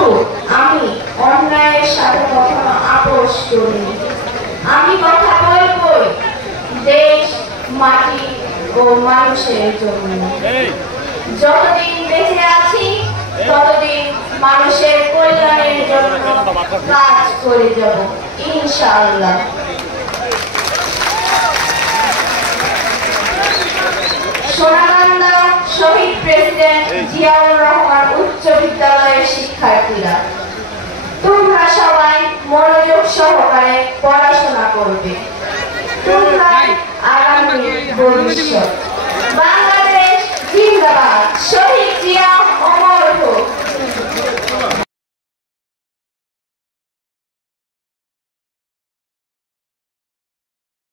কিন্তু আমি অন্যায়ের সাথে কখনো আপোষ করিনি। আমি কথা বলবই দেশ, মাটি ও মানুষের জন্য। যতদিন বেঁচে আছি ততদিন মানুষের কল্যাণের জন্য কাজ করে যাব ইনশাআল্লাহ। সোনাকান্দা শহীদ প্রেসিডেন্ট জিয়াউর রহমান উচ্চ বিদ্যালয়ের শিক্ষার্থীরা, তোমরা সবাই মনোযোগ সহকারে পড়াশোনা করবে। তোমরা আগামী ভবিষ্যৎ।